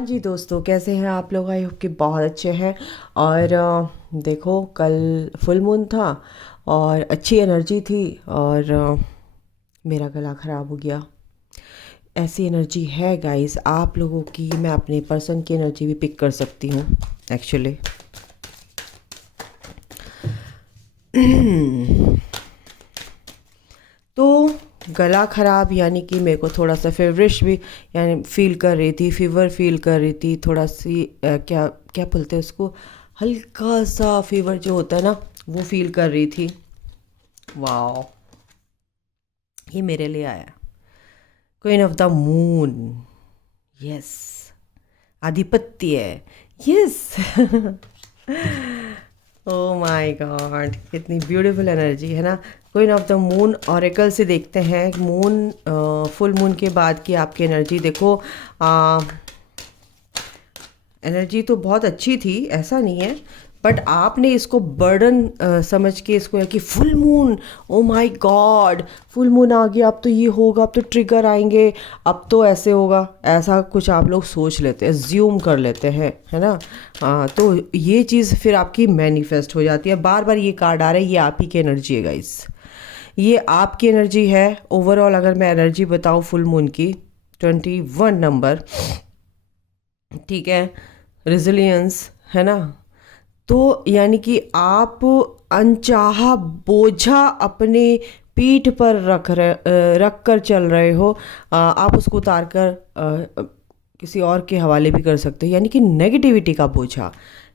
जी दोस्तों, कैसे हैं आप लोग? आई होप कि बहुत अच्छे हैं। और देखो, कल फुल मून था और अच्छी एनर्जी थी और मेरा गला ख़राब हो गया। ऐसी एनर्जी है गाइस आप लोगों की। मैं अपने पर्सन की एनर्जी भी पिक कर सकती हूँ एक्चुअली। तो गला ख़राब यानी कि मेरे को थोड़ा सा फेवरिश भी यानी फील कर रही थी, फीवर फील कर रही थी, थोड़ा सी क्या क्या बोलते हैं उसको, हल्का सा फीवर जो होता है ना, वो फील कर रही थी। वाह, ये मेरे लिए आया। Queen of the moon, yes, आधिपत्य, यस। ओ माय गॉड, कितनी ब्यूटीफुल एनर्जी है ना। Queen of the moon oracle से देखते हैं मून, फुल मून के बाद की आपकी एनर्जी देखो। एनर्जी तो बहुत अच्छी थी, ऐसा नहीं है, बट आपने इसको बर्डन समझ के इसको है कि full moon, oh my god, full moon आ गया, अब तो ये होगा, अब तो ट्रिगर आएंगे, अब तो ऐसे होगा, ऐसा कुछ आप लोग सोच लेते हैं, ज्यूम कर लेते हैं, है ना। तो ये चीज़ फिर आपकी मैनिफेस्ट हो जाती है। बार बार ये कार्ड आ रहा है, ये आप ही की एनर्जी है गाइस, ये आपकी एनर्जी है। ओवरऑल अगर मैं एनर्जी बताऊँ फुल मून की, 21 नंबर, ठीक है, रेजिलियंस, है ना। तो यानी कि आप अनचाहा बोझा अपने पीठ पर रख कर चल रहे हो। आप उसको उतार कर किसी और के हवाले भी कर सकते हो, यानी कि नेगेटिविटी का बोझा,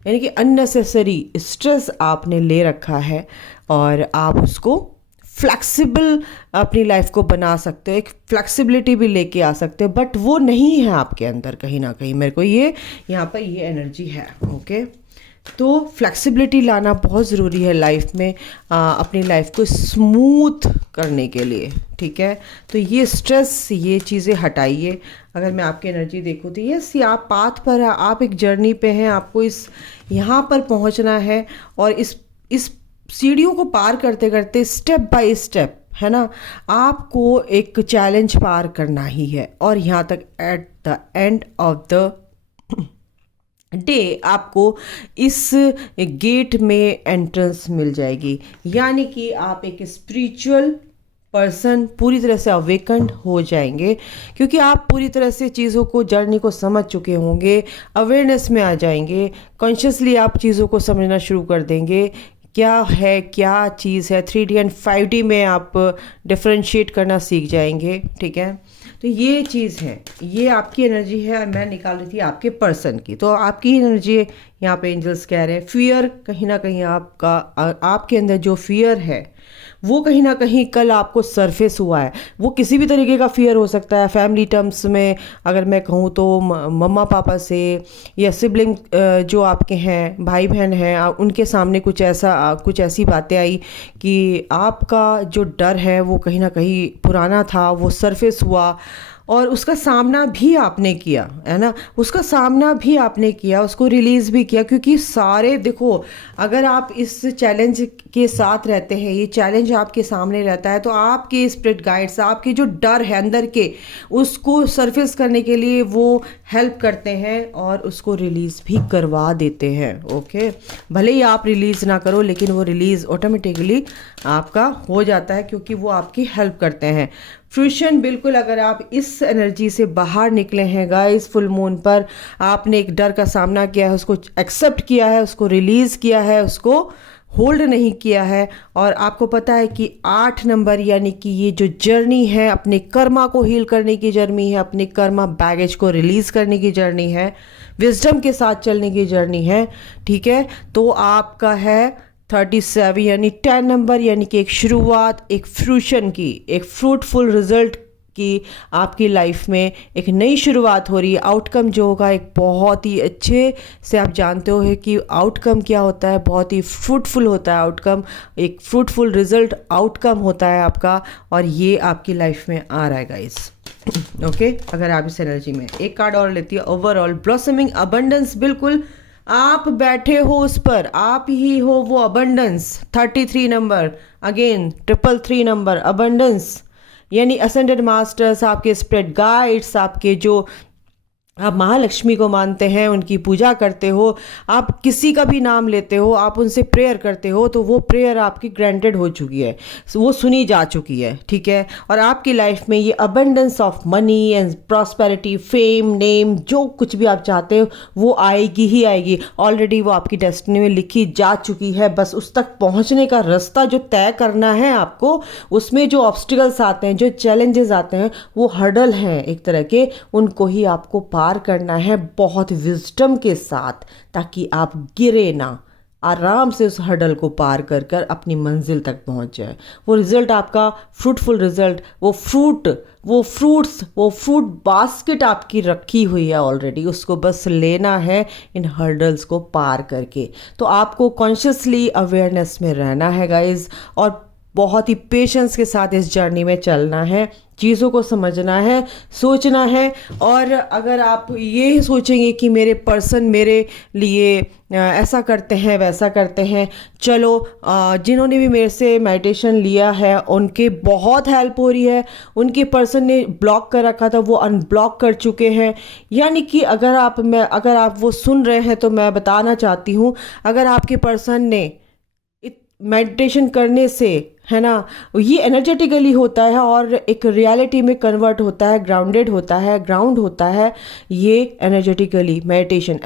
यानी कि अननेसेसरी स्ट्रेस आपने ले रखा है और आप उसको फ्लेक्सिबल अपनी लाइफ को बना सकते हो, एक फ्लेक्सिबिलिटी भी लेके आ सकते हो, बट वो नहीं है आपके अंदर कहीं ना कहीं। मेरे को ये यहाँ पर ये एनर्जी है, ओके। तो फ्लेक्सिबिलिटी लाना बहुत ज़रूरी है लाइफ में, अपनी लाइफ को स्मूथ करने के लिए, ठीक है। तो ये स्ट्रेस, ये चीज़ें हटाइए। अगर मैं आपकी एनर्जी देखूँ तो यस, ये आप पाथ पर है, आप एक जर्नी पे हैं, आपको इस यहाँ पर पहुँचना है और इस सीढ़ियों को पार करते करते स्टेप बाय स्टेप, है ना, आपको एक चैलेंज पार करना ही है और यहाँ तक at the end of the day आपको इस गेट में एंट्रेंस मिल जाएगी, यानी कि आप एक स्पिरिचुअल पर्सन पूरी तरह से अवेकन्ड हो जाएंगे, क्योंकि आप पूरी तरह से चीज़ों को, जर्नी को समझ चुके होंगे, अवेयरनेस में आ जाएंगे, कॉन्शियसली आप चीज़ों को समझना शुरू कर देंगे, क्या है, क्या चीज़ है। 3D एंड 5D में आप डिफ्रेंशिएट करना सीख जाएंगे, ठीक है। तो ये चीज़ है, ये आपकी एनर्जी है और मैं निकाल रही थी आपके पर्सन की। तो आपकी एनर्जी यहाँ पे एंजल्स कह रहे हैं, फियर कहीं ना कहीं आपका, आपके अंदर जो फियर है वो कहीं ना कहीं कल आपको सरफेस हुआ है। वो किसी भी तरीके का फियर हो सकता है, फैमिली टर्म्स में अगर मैं कहूँ तो मम्मा पापा से, या सिबलिंग जो आपके हैं, भाई बहन हैं, उनके सामने कुछ ऐसा, कुछ ऐसी बातें आई कि आपका जो डर है वो कहीं ना कहीं पुराना था, वो सरफेस हुआ और उसका सामना भी आपने किया, है ना, उसका सामना भी आपने किया, उसको रिलीज़ भी किया। क्योंकि सारे देखो, अगर आप इस चैलेंज के साथ रहते हैं, ये चैलेंज आपके सामने रहता है, तो आपके स्पिरिट गाइड्स, आपके जो डर है अंदर के, उसको सरफेस करने के लिए वो हेल्प करते हैं और उसको रिलीज़ भी करवा देते हैं, ओके। भले ही आप रिलीज़ ना करो, लेकिन वो रिलीज़ ऑटोमेटिकली आपका हो जाता है, क्योंकि वो आपकी हेल्प करते हैं। फ्रूशन, बिल्कुल, अगर आप इस एनर्जी से बाहर निकले हैं गाइस, फुल मून पर आपने एक डर का सामना किया है, उसको एक्सेप्ट किया है, उसको रिलीज़ किया है, उसको होल्ड नहीं किया है, और आपको पता है कि 8 नंबर यानी कि ये जो जर्नी है, अपने कर्मा को हील करने की जर्नी है, अपने कर्मा बैगेज को रिलीज़ करने की जर्नी है, विजडम के साथ चलने की जर्नी है, ठीक है। तो आपका है 37 यानी 10 नंबर, यानी कि एक शुरुआत, एक फ्रूशन की, एक फ्रूटफुल रिजल्ट की आपकी लाइफ में एक नई शुरुआत हो रही है। आउटकम जो होगा एक बहुत ही अच्छे से, आप जानते हो है कि आउटकम क्या होता है, बहुत ही फ्रूटफुल होता है आउटकम, एक फ्रूटफुल रिजल्ट आउटकम होता है आपका, और ये आपकी लाइफ में आ रहा है गाइस, ओके। अगर आप इस एनर्जी में एक कार्ड और लेती है, ओवरऑल ब्लॉसमिंग अबंडेंस, बिल्कुल आप बैठे हो उस पर, आप ही हो वो abundance. 33 number, again 333 number, abundance, यानी असेंडेड मास्टर्स, आपके स्पिरिट गाइड्स, आपके जो आप महालक्ष्मी को मानते हैं, उनकी पूजा करते हो, आप किसी का भी नाम लेते हो, आप उनसे प्रेयर करते हो, तो वो प्रेयर आपकी ग्रांटेड हो चुकी है, वो सुनी जा चुकी है, ठीक है। और आपकी लाइफ में ये abundance of money and prosperity, fame, name, जो कुछ भी आप चाहते हो वो आएगी ही आएगी। ऑलरेडी वो आपकी डेस्टिनी में लिखी जा चुकी है। बस उस तक पहुंचने का रास्ता जो तय करना है आपको, उसमें जो ऑब्स्टिकल्स आते हैं, जो चैलेंजेस आते हैं, वो हर्डल हैं एक तरह के, उनको ही आपको पार करना है बहुत विजडम के साथ, ताकि आप गिरे ना, आराम से उस हर्डल को पार कर कर अपनी मंजिल तक पहुंच जाए। वो रिजल्ट आपका फ्रूटफुल रिजल्ट, वो फ्रूट बास्केट आपकी रखी हुई है ऑलरेडी, उसको बस लेना है इन हर्डल्स को पार करके। तो आपको कॉन्शियसली अवेयरनेस में रहना है गाइज, और बहुत ही पेशेंस के साथ इस जर्नी में चलना है, चीज़ों को समझना है, सोचना है। और अगर आप ये सोचेंगे कि मेरे पर्सन मेरे लिए ऐसा करते हैं, वैसा करते हैं, चलो जिन्होंने भी मेरे से मेडिटेशन लिया है उनके बहुत हेल्प हो रही है, उनके पर्सन ने ब्लॉक कर रखा था वो अनब्लॉक कर चुके हैं। यानी कि अगर आप वो सुन रहे हैं तो मैं बताना चाहती हूँ, अगर आपके पर्सन ने मेडिटेशन करने से, है ना, ये एनर्जेटिकली होता है और एक रियलिटी में कन्वर्ट होता है, ग्राउंड होता है ये एनर्जेटिकली। मेडिटेशन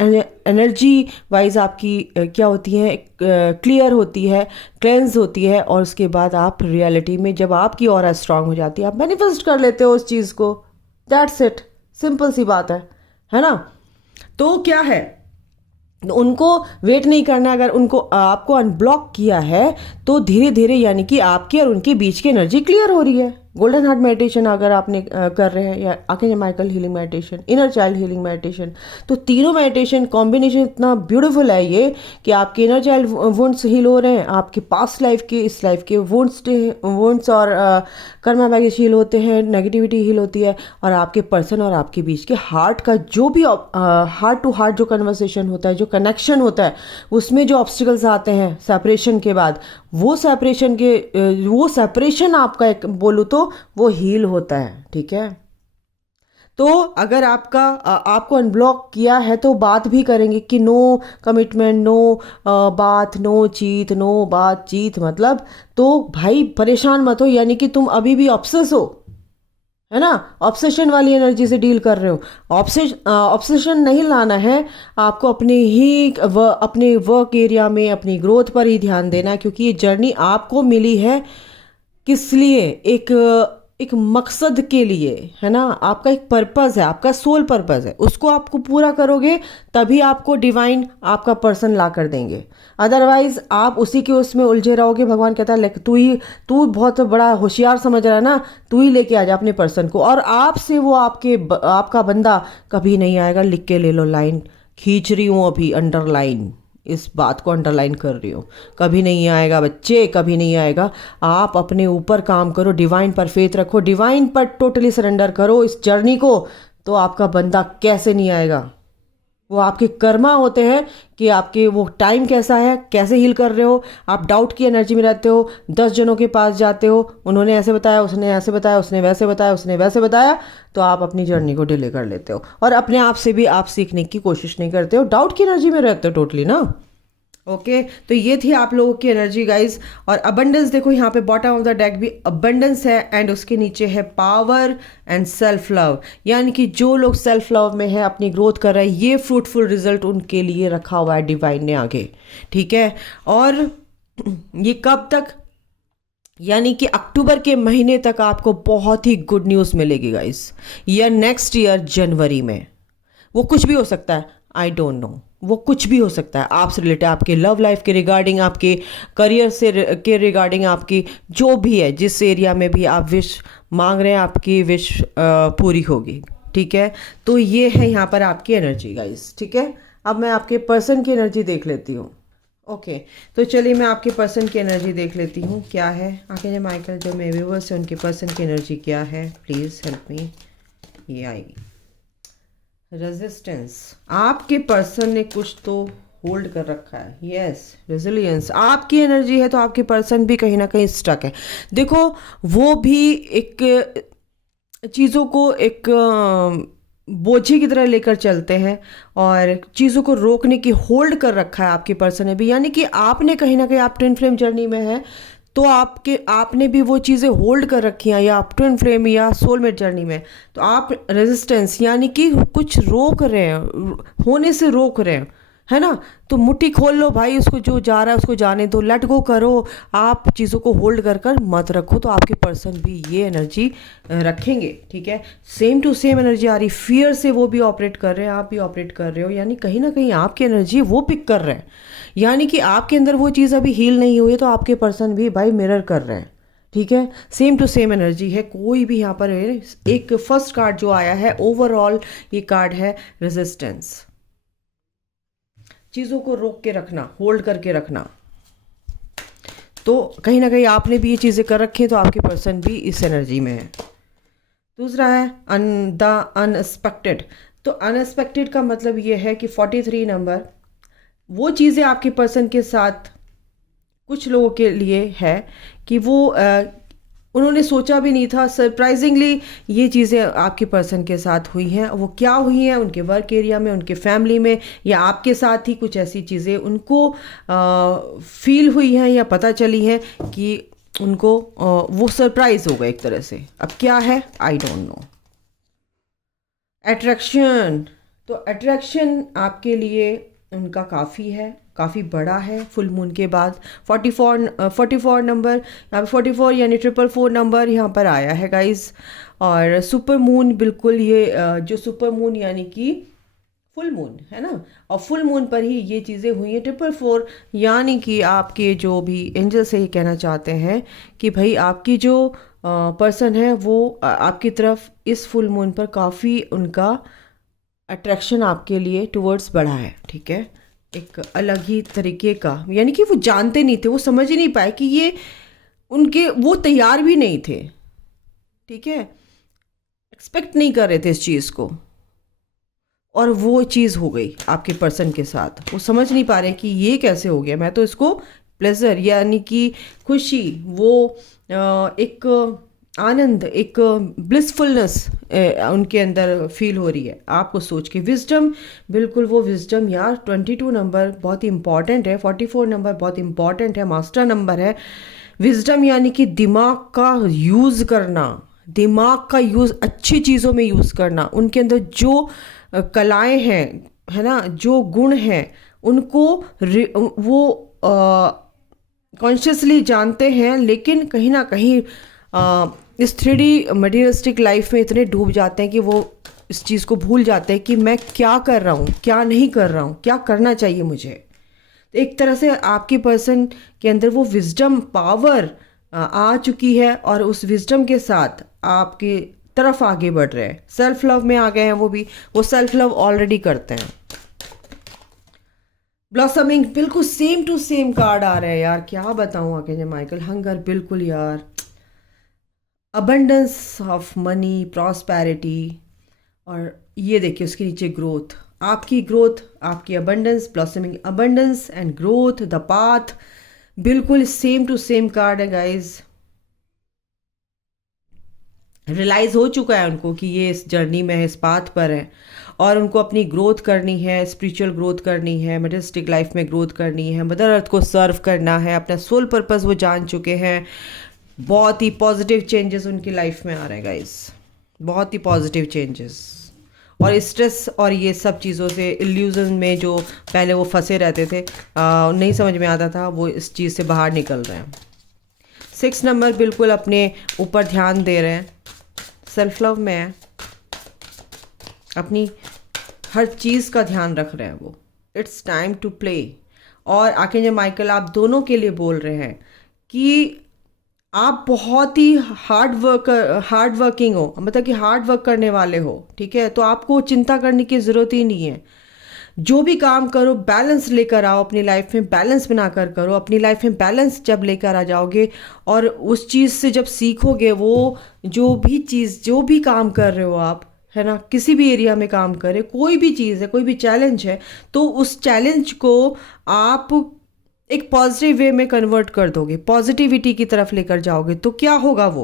एनर्जी वाइज आपकी क्या होती है, क्लियर होती है, क्लेंस होती है, और उसके बाद आप रियलिटी में जब आपकी ऑरा स्ट्रांग हो जाती है, आप मैनिफेस्ट कर लेते हो उस चीज़ को। दैट्स इट, सिंपल सी बात है ना। तो क्या है, उनको वेट नहीं करना। अगर उनको आपको अनब्लॉक किया है तो धीरे धीरे, यानी कि आपकी और उनके बीच की एनर्जी क्लियर हो रही है। गोल्डन हार्ट मेडिटेशन अगर आपने कर रहे हैं, या archangel Michael healing meditation, inner child healing meditation, तो तीनों मेडिटेशन कॉम्बिनेशन इतना ब्यूटीफुल है ये, कि आपके इनर चाइल्ड वुंड्स हील हो रहे हैं, आपके पास्ट लाइफ के, इस लाइफ के वुंड्स और कर्मा बैगेज हील होते हैं, नेगेटिविटी हील होती है, और आपके पर्सन और आपके बीच के हार्ट का जो भी हार्ट टू हार्ट जो कन्वर्सेशन होता है, जो कनेक्शन होता है, उसमें जो ऑब्स्टिकल्स आते हैं सेपरेशन के बाद, वो सेपरेशन आपका एक बोलूँ तो वो हील होता है, ठीक है। तो अगर आपको अनब्लॉक किया है तो बात भी करेंगे कि नो कमिटमेंट, नो बात, नो बातचीत, मतलब तो भाई परेशान मत हो, यानी कि तुम अभी भी ऑब्सेस हो, है ना, ऑब्सेशन वाली एनर्जी से डील कर रहे हो। ऑब्सेशन नहीं लाना है आपको, अपने वर्क एरिया में अपनी ग्रोथ पर ही ध्यान देना है, क्योंकि ये जर्नी आपको मिली है किस लिए, एक मकसद के लिए, है ना। आपका एक पर्पस है, आपका सोल पर्पस है, उसको आपको पूरा करोगे तभी आपको डिवाइन आपका पर्सन ला कर देंगे। अदरवाइज आप उसी के उसमें उलझे रहोगे। भगवान कहता है तू बहुत बड़ा होशियार समझ रहा है ना, तू ही लेके आ जा अपने पर्सन को, और आपसे वो आपका बंदा कभी नहीं आएगा। लिख के ले लो, लाइन खींच रही हूँ अभी, अंडरलाइन, इस बात को अंडरलाइन कर रही हूँ, कभी नहीं आएगा बच्चे, कभी नहीं आएगा। आप अपने ऊपर काम करो, डिवाइन पर फेथ रखो, डिवाइन पर टोटली सरेंडर करो इस जर्नी को, तो आपका बंदा कैसे नहीं आएगा। वो आपके कर्मा होते हैं कि आपके वो टाइम कैसा है, कैसे हील कर रहे हो। आप डाउट की एनर्जी में रहते हो, 10 जनों के पास जाते हो, उन्होंने ऐसे बताया, उसने ऐसे बताया, उसने वैसे बताया, उसने वैसे बताया, तो आप अपनी जर्नी को डिले कर लेते हो, और अपने आप से भी आप सीखने की कोशिश नहीं करते हो, डाउट की एनर्जी में रहते हो टोटली ना। ओके, तो ये थी आप लोगों की एनर्जी गाइज। और अबंडेंस देखो, यहाँ पे बॉटम ऑफ द डेक भी अबंडेंस है, एंड उसके नीचे है पावर एंड सेल्फ लव। यानी कि जो लोग सेल्फ लव में है, अपनी ग्रोथ कर रहे हैं, ये फ्रूटफुल रिजल्ट उनके लिए रखा हुआ है डिवाइन ने आगे, ठीक है। और ये कब तक, यानी कि अक्टूबर के महीने तक आपको बहुत ही गुड न्यूज़ मिलेगी गाइज, या नेक्स्ट ईयर जनवरी में। वो कुछ भी हो सकता है, आई डोंट नो, वो कुछ भी हो सकता है आपसे रिलेटेड, आपके लव लाइफ के रिगार्डिंग, आपके करियर के रिगार्डिंग, आपकी जो भी है, जिस एरिया में भी आप विश मांग रहे हैं, आपकी विश पूरी होगी, ठीक है। तो ये है यहाँ पर आपकी एनर्जी गाइस, ठीक है। अब मैं आपके पर्सन की एनर्जी देख लेती हूँ। ओके, तो चलिए मैं आपके पर्सन की एनर्जी देख लेती हूँ क्या है। आर्कएंजल माइकल जो मेरे व्यूअर्स हैं उनके पर्सन की एनर्जी क्या है, प्लीज़ हेल्प मी। ये आएगी रेजिस्टेंस, आपके पर्सन ने कुछ तो होल्ड कर रखा है। यस, रेजिलियंस आपकी एनर्जी है, तो आपके पर्सन भी कहीं ना कहीं स्टक है। देखो, वो भी एक चीज़ों को एक बोझे की तरह लेकर चलते हैं और चीज़ों को रोकने की होल्ड कर रखा है आपके पर्सन ने भी, यानी कि आपने कहीं ना कहीं, आप ट्विन फ्लेम जर्नी में है तो आपने भी वो चीज़ें होल्ड कर रखी हैं, या आप ट्विन फ्लेम या सोलमेट जर्नी में तो आप रेजिस्टेंस यानी कि कुछ रोक रहे हैं, होने से रोक रहे हैं, है ना। तो मुट्ठी खोल लो भाई, उसको जो जा रहा है उसको जाने दो, लेट गो करो। आप चीज़ों को होल्ड कर कर मत रखो, तो आपके पर्सन भी ये एनर्जी रखेंगे, ठीक है। सेम टू सेम एनर्जी आ रही, फियर से वो भी ऑपरेट कर रहे हैं, आप भी ऑपरेट कर रहे हो, यानी कहीं ना कहीं आपकी एनर्जी वो पिक कर रहे हैं, यानी कि आपके अंदर वो चीज़ अभी हील नहीं हुई है, तो आपके पर्सन भी भाई मिरर कर रहे हैं, ठीक है। सेम टू सेम एनर्जी है, कोई भी यहाँ पर है। एक फर्स्ट कार्ड जो आया है ओवरऑल, ये कार्ड है रेजिस्टेंस, चीज़ों को रोक के रखना, होल्ड करके रखना। तो कहीं ना कहीं आपने भी ये चीज़ें कर रखी हैं, तो आपके पर्सन भी इस एनर्जी में है। दूसरा है द अनएक्सपेक्टेड। तो अनएक्सपेक्टेड का मतलब ये है कि 43 नंबर, वो चीज़ें आपके पर्सन के साथ कुछ लोगों के लिए है कि वो उन्होंने सोचा भी नहीं था, सरप्राइजिंगली ये चीज़ें आपके पर्सन के साथ हुई हैं। वो क्या हुई हैं, उनके वर्क एरिया में, उनके फैमिली में, या आपके साथ ही कुछ ऐसी चीज़ें उनको फील हुई हैं या पता चली हैं कि उनको वो सरप्राइज हो गए एक तरह से। अब क्या है, आई डोंट नो। अट्रैक्शन, तो अट्रैक्शन आपके लिए उनका काफ़ी है, काफ़ी बड़ा है। फुल मून के बाद 44 नंबर, यहाँ पे 44 यानी 444 नंबर यहाँ पर आया है गाइस। और सुपर मून, बिल्कुल ये जो सुपर मून यानी कि फुल मून है ना, और फुल मून पर ही ये चीज़ें हुई हैं। 444 यानी कि आपके जो भी एंजल से ये कहना चाहते हैं कि भाई आपकी जो पर्सन है वो आपकी तरफ इस फुल मून पर काफ़ी उनका अट्रैक्शन आपके लिए टुवर्ड्स बढ़ा है, ठीक है। एक अलग ही तरीके का, यानी कि वो जानते नहीं थे, वो समझ ही नहीं पाए कि ये उनके, वो तैयार भी नहीं थे, ठीक है, एक्सपेक्ट नहीं कर रहे थे इस चीज़ को, और वो चीज़ हो गई आपके पर्सन के साथ। वो समझ नहीं पा रहे कि ये कैसे हो गया, मैं तो इसको प्लेजर यानी कि खुशी, वो एक आनंद, एक ब्लिसफुलनेस उनके अंदर फील हो रही है आपको सोच के। विजडम, बिल्कुल वो विजडम यार, 22 नंबर बहुत ही इंपॉर्टेंट है, 44 नंबर बहुत इंपॉर्टेंट है, मास्टर नंबर है। विजडम यानी कि दिमाग का यूज़ करना, दिमाग का यूज़ अच्छी चीज़ों में यूज़ करना, उनके अंदर जो कलाएं हैं, है ना, जो गुण हैं, उनको वो कॉन्शियसली जानते हैं, लेकिन कहीं ना कहीं इस 3D मटेरियलिस्टिक लाइफ में इतने डूब जाते हैं कि वो इस चीज़ को भूल जाते हैं कि मैं क्या कर रहा हूँ, क्या नहीं कर रहा हूँ, क्या करना चाहिए मुझे। तो एक तरह से आपके पर्सन के अंदर वो विजडम पावर आ चुकी है, और उस विजडम के साथ आपकी तरफ आगे बढ़ रहे हैं। सेल्फ लव में आ गए हैं वो सेल्फ लव ऑलरेडी करते हैं। ब्लॉसमिंग, बिल्कुल सेम टू सेम कार्ड आ रहे हैं यार, क्या बताऊँ आगे माइकल। हंगर, बिल्कुल यार, अबंडेंस ऑफ मनी, प्रॉस्पेरिटी, और ये देखिए उसके नीचे ग्रोथ, आपकी ग्रोथ, आपकी abundance, blossoming abundance and growth, the path, बिल्कुल सेम टू सेम कार्ड है गाइज। रियलाइज हो चुका है उनको कि ये इस जर्नी में है, इस पाथ पर है, और उनको अपनी ग्रोथ करनी है, स्पिरिचुअल ग्रोथ करनी है, मटेरियलिस्टिक लाइफ में ग्रोथ करनी है, मदर अर्थ को सर्व करना है, अपना सोल पर्पस वो जान चुके हैं। बहुत ही पॉजिटिव चेंजेस उनकी लाइफ में आ रहे हैं गाइस, बहुत ही पॉजिटिव चेंजेस। और स्ट्रेस और ये सब चीज़ों से, इल्यूजन में जो पहले वो फंसे रहते थे, नहीं समझ में आता था, वो इस चीज़ से बाहर निकल रहे हैं। 6 नंबर, बिल्कुल अपने ऊपर ध्यान दे रहे हैं, सेल्फ लव में है, अपनी हर चीज़ का ध्यान रख रहे हैं वो। It's time to play. और आर्कएंजल माइकल आप दोनों के लिए बोल रहे हैं कि आप बहुत ही हार्ड वर्किंग हो, मतलब कि हार्ड वर्क करने वाले हो, ठीक है। तो आपको चिंता करने की ज़रूरत ही नहीं है। जो भी काम करो बैलेंस लेकर आओ अपनी लाइफ में, बैलेंस बनाकर करो अपनी लाइफ में। बैलेंस जब लेकर आ जाओगे और उस चीज़ से जब सीखोगे, वो जो भी चीज़, जो भी काम कर रहे हो आप, है ना, किसी भी एरिया में काम करें, कोई भी चीज़ है, कोई भी चैलेंज है, तो उस चैलेंज को आप एक पॉजिटिव वे में कन्वर्ट कर दोगे, पॉजिटिविटी की तरफ लेकर जाओगे, तो क्या होगा, वो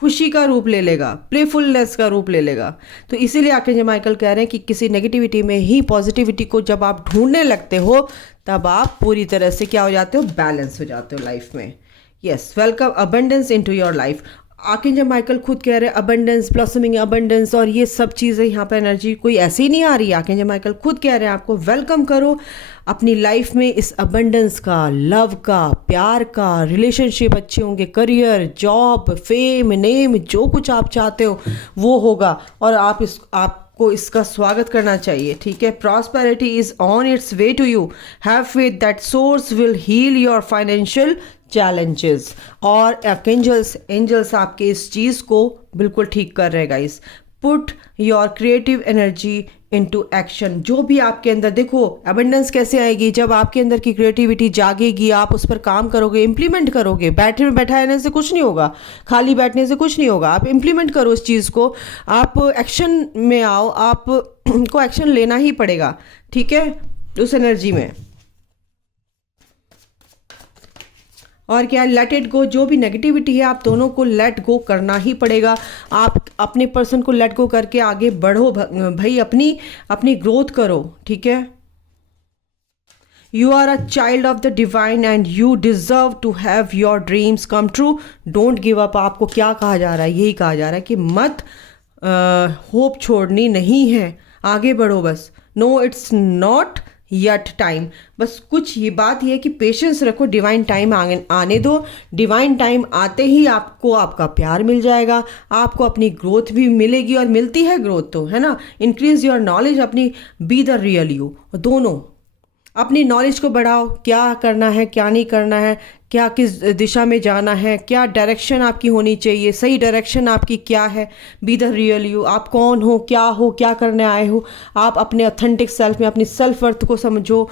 खुशी का रूप ले लेगा, प्लेफुलनेस का रूप ले लेगा। तो इसीलिए आर्कएंजल माइकल कह रहे हैं कि किसी नेगेटिविटी में ही पॉजिटिविटी को जब आप ढूंढने लगते हो तब आप पूरी तरह से क्या हो जाते हो, बैलेंस हो जाते हो लाइफ में। Yes, welcome abundance into your life. Archangel Michael खुद कह रहे हैं अबंडेंस, ब्लॉसमिंग अबंडेंस, और ये सब चीज़ें यहाँ पर एनर्जी कोई ऐसी ही नहीं आ रही। आर्कएंजल माइकल खुद कह रहे हैं आपको वेलकम करो अपनी लाइफ में इस अबंडेंस का, लव का, प्यार का, रिलेशनशिप अच्छे होंगे, करियर, जॉब, फेम, नेम, जो कुछ आप चाहते हो वो होगा और आपको इसका स्वागत करना चाहिए। ठीक है, prosperity is on its way to you. Have faith that source will heal your financial challenges. और एंजल्स आपके इस चीज़ को बिल्कुल ठीक कर रहे हैं guys. Put your creative energy into action. जो भी आपके अंदर, देखो एबंडेंस कैसे आएगी, जब आपके अंदर की क्रिएटिविटी जागेगी, आप उस पर काम करोगे, इंप्लीमेंट करोगे। बैठाने से कुछ नहीं होगा, खाली बैठने से कुछ नहीं होगा। आप इंप्लीमेंट करो इस चीज़ को, आप एक्शन में आओ, आपको एक्शन लेना ही पड़ेगा। ठीक है, उस एनर्जी में। और क्या, लेट इट गो। जो भी नेगेटिविटी है आप दोनों को लेट गो करना ही पड़ेगा। आप अपने पर्सन को लेट गो करके आगे बढ़ो भाई, अपनी ग्रोथ करो। ठीक है, you are a child of the divine and you deserve to have your dreams come true. Don't give up. आपको क्या कहा जा रहा है, यही कहा जा रहा है कि मत होप छोड़नी नहीं है, आगे बढ़ो बस। No it's not yet time. बस कुछ ये बात ये है कि पेशेंस रखो, डिवाइन टाइम आने दो। डिवाइन टाइम आते ही आपको आपका प्यार मिल जाएगा, आपको अपनी ग्रोथ भी मिलेगी, और मिलती है ग्रोथ तो, है ना। इंक्रीज योर नॉलेज, अपनी बी द रियल यू। दोनों अपनी नॉलेज को बढ़ाओ, क्या करना है, क्या नहीं करना है, क्या किस दिशा में जाना है, क्या डायरेक्शन आपकी होनी चाहिए, सही डायरेक्शन आपकी क्या है। Be the real you. आप कौन हो, क्या करने आए हो। आप अपने ऑथेंटिक सेल्फ में अपनी सेल्फ वर्थ को समझो।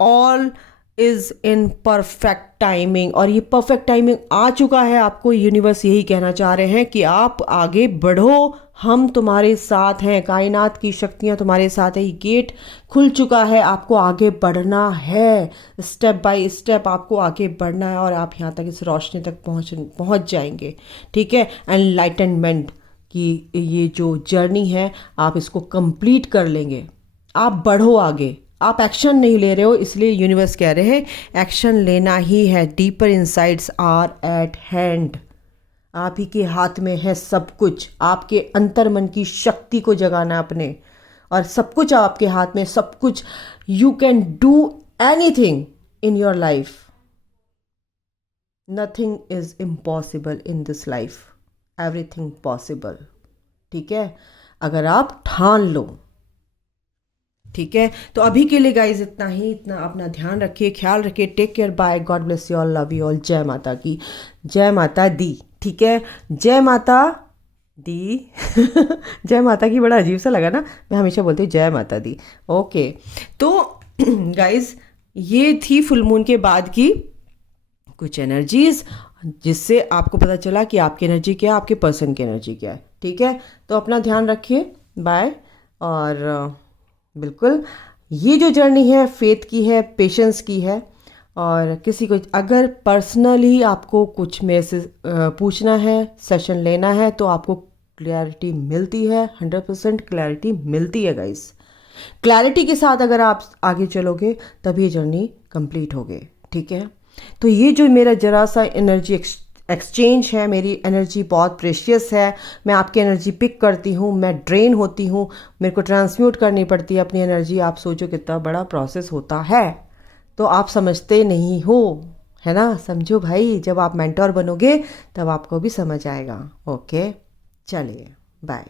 All is in perfect timing. और ये परफेक्ट टाइमिंग आ चुका है। आपको यूनिवर्स यही कहना चाह रहे हैं कि आप आगे बढ़ो, हम तुम्हारे साथ हैं, कायनात की शक्तियाँ तुम्हारे साथ है। ये गेट खुल चुका है, आपको आगे बढ़ना है, स्टेप बाय स्टेप आपको आगे बढ़ना है, और आप यहाँ तक इस रोशनी तक पहुँच जाएंगे। ठीक है, एनलाइटनमेंट की ये जो जर्नी है आप इसको कंप्लीट कर लेंगे। आप बढ़ो आगे, आप एक्शन नहीं ले रहे हो, इसलिए यूनिवर्स कह रहे हैं एक्शन लेना ही है। Deeper insights are at hand. आप ही के हाथ में है सब कुछ। आपके अंतर मन की शक्ति को जगाना अपने, और सब कुछ आपके हाथ में, सब कुछ। You can do anything in your life. Nothing is impossible in this life, everything possible. ठीक है, अगर आप ठान लो। ठीक है, तो अभी के लिए गाइज इतना ही। इतना अपना ध्यान रखिए, ख्याल रखिए। Take care, bye, God bless you all, love you all. जय माता की, जय माता दी। ठीक है, जय माता दी। जय माता की बड़ा अजीब सा लगा ना, मैं हमेशा बोलती हूँ जय माता दी। ओके, तो गाइज ये थी फुल मून के बाद की कुछ एनर्जीज, जिससे आपको पता चला कि आपकी एनर्जी क्या है, आपके पर्सन की एनर्जी क्या है। ठीक है, तो अपना ध्यान रखिए, बाय। और बिल्कुल ये जो जर्नी है फेथ की है, पेशेंस की है। और किसी को अगर पर्सनली आपको कुछ मेरे से पूछना है, सेशन लेना है, तो आपको क्लैरिटी मिलती है, 100% क्लैरिटी मिलती है गाइस। क्लैरिटी के साथ अगर आप आगे चलोगे तब ये जर्नी कंप्लीट होगी। ठीक है, तो ये जो मेरा जरा सा एनर्जी एक्सचेंज है, मेरी एनर्जी बहुत प्रेशियस है। मैं आपकी एनर्जी पिक करती हूँ, मैं ड्रेन होती हूँ, मेरे को ट्रांसम्यूट करनी पड़ती है अपनी एनर्जी। आप सोचो कितना बड़ा प्रोसेस होता है, तो आप समझते नहीं हो, है ना। समझो भाई, जब आप मेंटोर बनोगे तब आपको भी समझ आएगा। ओके, चलिए बाय।